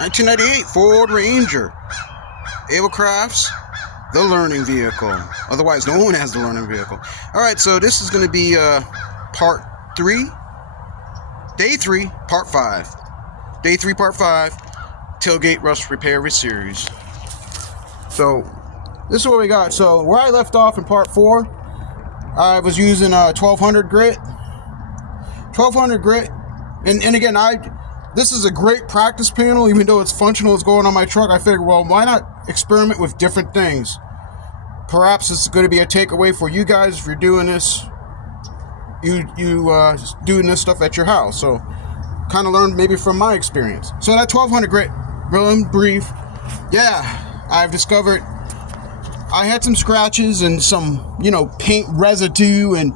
1998 Ford Ranger. Ablecraft's the learning vehicle, otherwise known as the learning vehicle. Alright, so this is going to be part 3, day 3, part 5. Day 3, part 5, tailgate rust repair series. So, this is what we got. So, where I left off in part 4, I was using 1200 grit. 1200 grit. And again, this is a great practice panel, even though it's functional, it's going on my truck. I figured, well, why not experiment with different things? Perhaps it's going to be a takeaway for you guys if you're doing this. Doing this stuff at your house. So, kind of learned maybe from my experience. So that 1200 grit, real in brief, yeah, I've discovered I had some scratches and some, paint residue and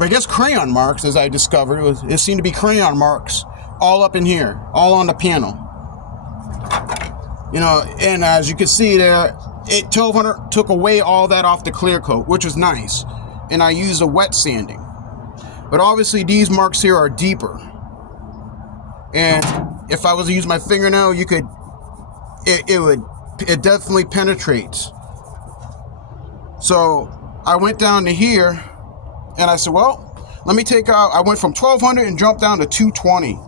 I guess crayon marks, as I discovered. It seemed to be crayon marks all up in here, all on the panel. And as you can see there, 1200 took away all that off the clear coat, which was nice. And I used a wet sanding. But obviously these marks here are deeper. And if I was to use my fingernail, it definitely penetrates. So I went down to here and I said, well, let me take out, I went from 1200 and jumped down to 220.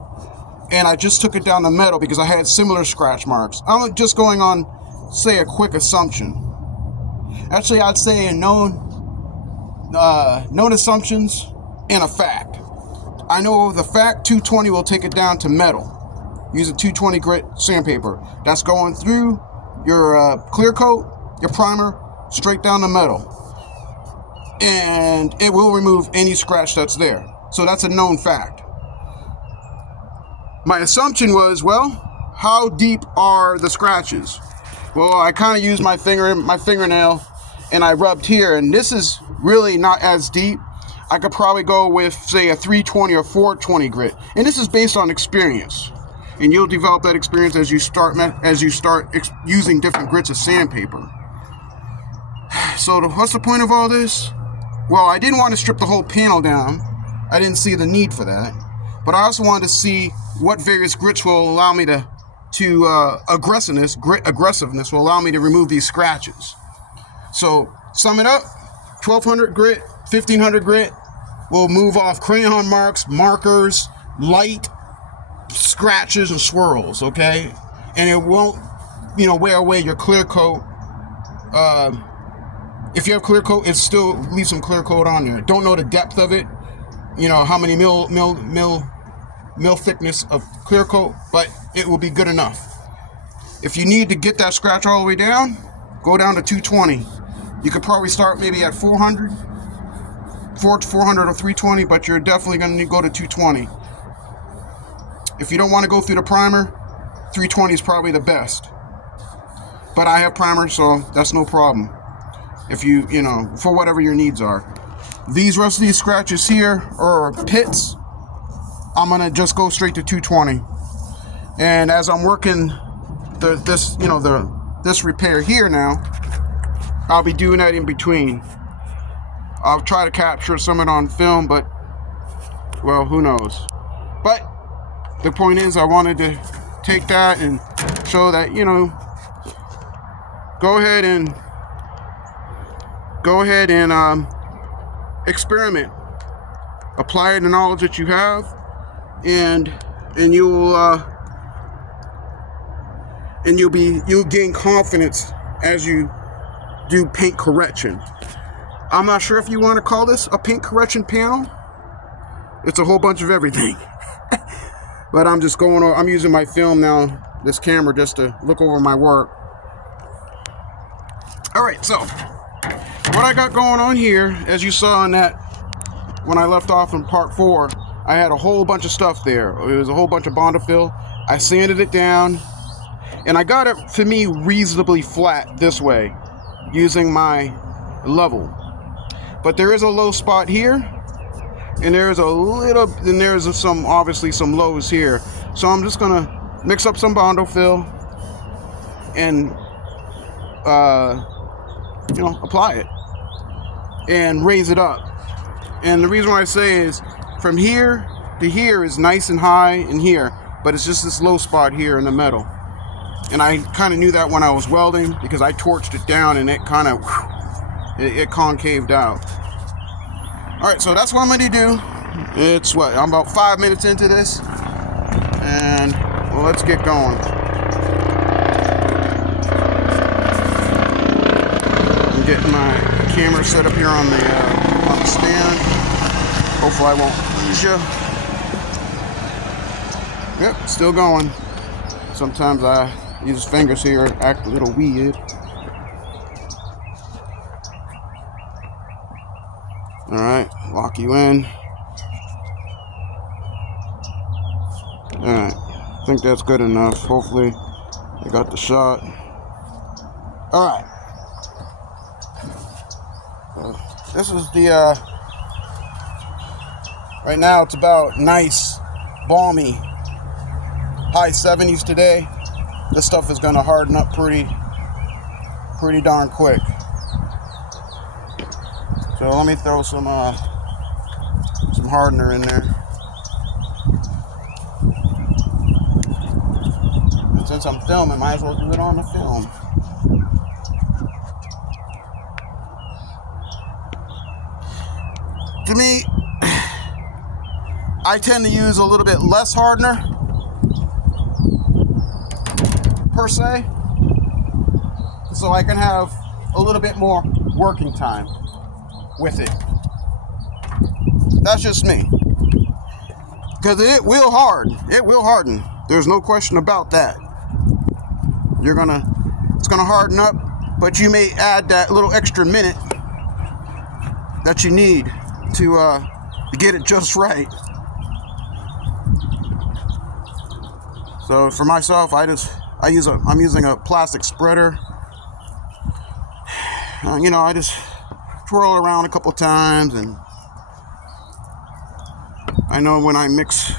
And I just took it down to metal because I had similar scratch marks. I'm just going on, say, a quick assumption. Actually, I'd say a known assumptions and a fact. I know the fact 220 will take it down to metal. Use a 220 grit sandpaper. That's going through your clear coat, your primer, straight down to metal. And it will remove any scratch that's there. So that's a known fact. My assumption was, well, how deep are the scratches? Well, I kind of used my fingernail and I rubbed here, and this is really not as deep. I could probably go with, say, a 320 or 420 grit. And this is based on experience. And you'll develop that experience as you start using different grits of sandpaper. So what's the point of all this? Well, I didn't want to strip the whole panel down. I didn't see the need for that. But I also wanted to see what various grits will allow me aggressiveness will allow me to remove these scratches. So, sum it up, 1200 grit, 1500 grit will move off crayon marks, markers, light scratches and swirls, okay? And it won't, wear away your clear coat. If you have clear coat, it still leaves some clear coat on there. Don't know the depth of it, how many mil thickness of clear coat, but it will be good enough. If you need to get that scratch all the way down, go down to 220. You could probably start maybe at 400 or 320, but you're definitely going to need to go to 220. If you don't want to go through the primer, 320 is probably the best. But I have primer, so that's no problem. If you, for whatever your needs are. These rusty scratches here, or pits, I'm going to just go straight to 220. And as I'm working this repair here now, I'll be doing that in between. I'll try to capture some of it on film, but, well, who knows. But the point is, I wanted to take that and show that, go ahead and experiment. Apply the knowledge that you have, and you'll gain confidence as you do paint correction. I'm not sure if you want to call this a paint correction panel. It's a whole bunch of everything. But I'm using my film now, this camera, just to look over my work. Alright, so what I got going on here, as you saw in that, when I left off in part 4, I had a whole bunch of stuff there. It was a whole bunch of Bondo fill. I sanded it down, and I got it, for me, reasonably flat this way, using my level. But there is a low spot here, and there's obviously some lows here. So I'm just gonna mix up some Bondo fill and apply it and raise it up. And the reason why I say is from here to here is nice and high, and here but it's just this low spot here in the metal. And I kind of knew that when I was welding, because I torched it down and it kind of, it concaved out. All right, so that's what I'm going to do. It's what, I'm about 5 minutes into this, and well, let's get going. I'm getting my camera set up here on the stand. Hopefully I won't lose you. Yep, still going. Sometimes I use fingers here, act a little weird. All right, lock you in. All right, I think that's good enough. Hopefully I got the shot. All right. This is the, right now it's about nice, balmy, high 70s today. This stuff is gonna harden up pretty darn quick. So let me throw some hardener in there. And since I'm filming, might as well do it on the film. To me, I tend to use a little bit less hardener per se, so I can have a little bit more working time with it. That's just me, because it will harden. It will harden. There's no question about that. It's gonna harden up, but you may add that little extra minute that you need to get it just right. So for myself, I'm using a plastic spreader. You know, I just twirl it around a couple times, and I know when I mix,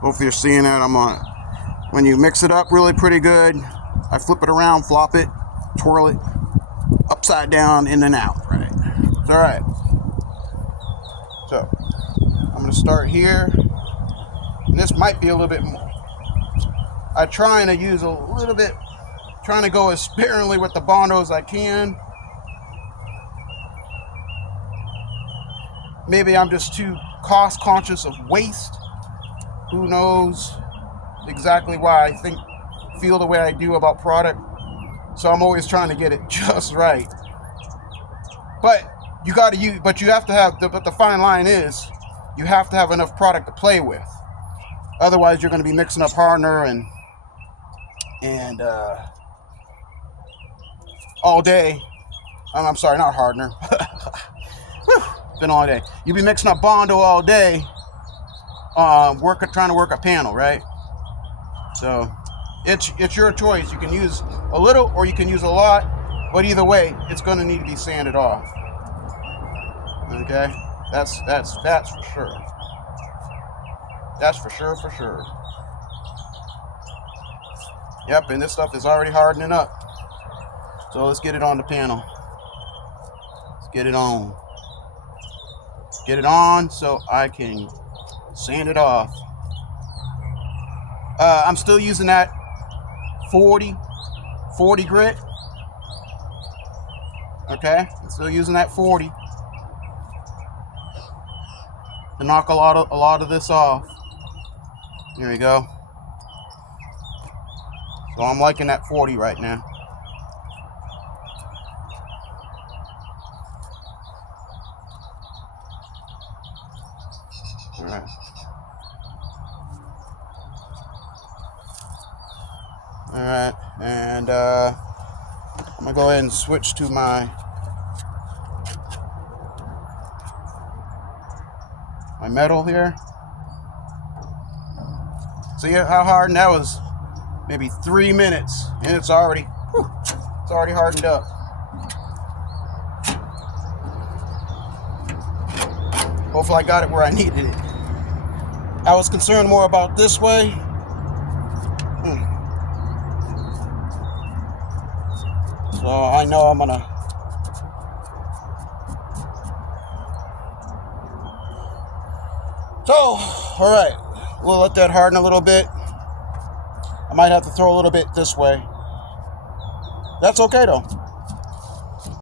hopefully you're seeing that, when you mix it up really pretty good, I flip it around, flop it, twirl it upside down, in and out, right? It's all right. So I'm gonna start here, and this might be a little bit more. I'm trying to use a little bit, trying to go as sparingly with the Bondo as I can. Maybe I'm just too cost conscious of waste. Who knows exactly why I feel the way I do about product. So I'm always trying to get it just right. But you have to have, but the fine line is, you have to have enough product to play with. Otherwise, you're going to be mixing up hardener and all day. I'm sorry, not hardener. Been all day. You'll be mixing up Bondo all day, trying to work a panel, right? So it's your choice. You can use a little or you can use a lot, but either way, it's going to need to be sanded off. Okay, that's for sure. That's for sure. Yep, and this stuff is already hardening up. So let's get it on the panel. Let's get it on. Get it on so I can sand it off. I'm still using that 40 grit. Okay, I'm still using that 40 to knock a lot of this off. Here we go. So I'm liking that 40 right now. All right. All right, and I'm gonna go ahead and switch to my metal here. See how hardened that was? Maybe 3 minutes, and it's already hardened up. Hopefully I got it where I needed it. I was concerned more about this way. So I know I'm gonna. So, all right, we'll let that harden a little bit. I might have to throw a little bit this way. That's okay though.